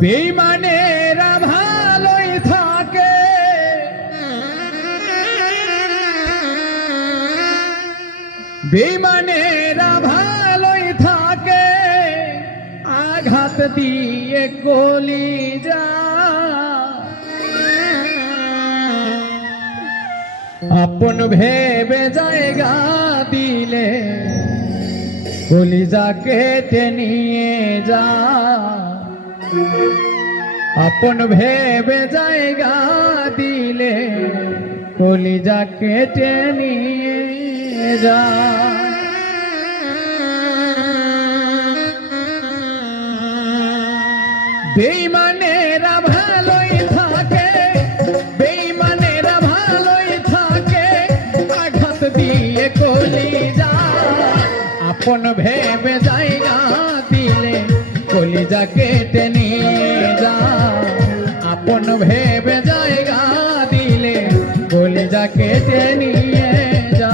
বেঈমানেরা ভালোই থাকে, বেঈমানেরা ভালোই থাকে, আঘাত দিয়ে কলিজা। আপন ভেবে জায়গা দিলে কলিজা কেটে নিয়ে যা। আপন ভেবে জায়গা দিলে কলিজা কেটে নিয়ে যা। বেঈমানেরা ভালোই থাকে, বেঈমানেরা ভালোই থাকে, আঘাত দিয়ে কলিজা। আপন ভেবে জায়গা দিলে কলিজা কেটে নিয়ে যা। আপন ভেবে জায়গা দিলে কলিজা কেটে নিয়ে যা।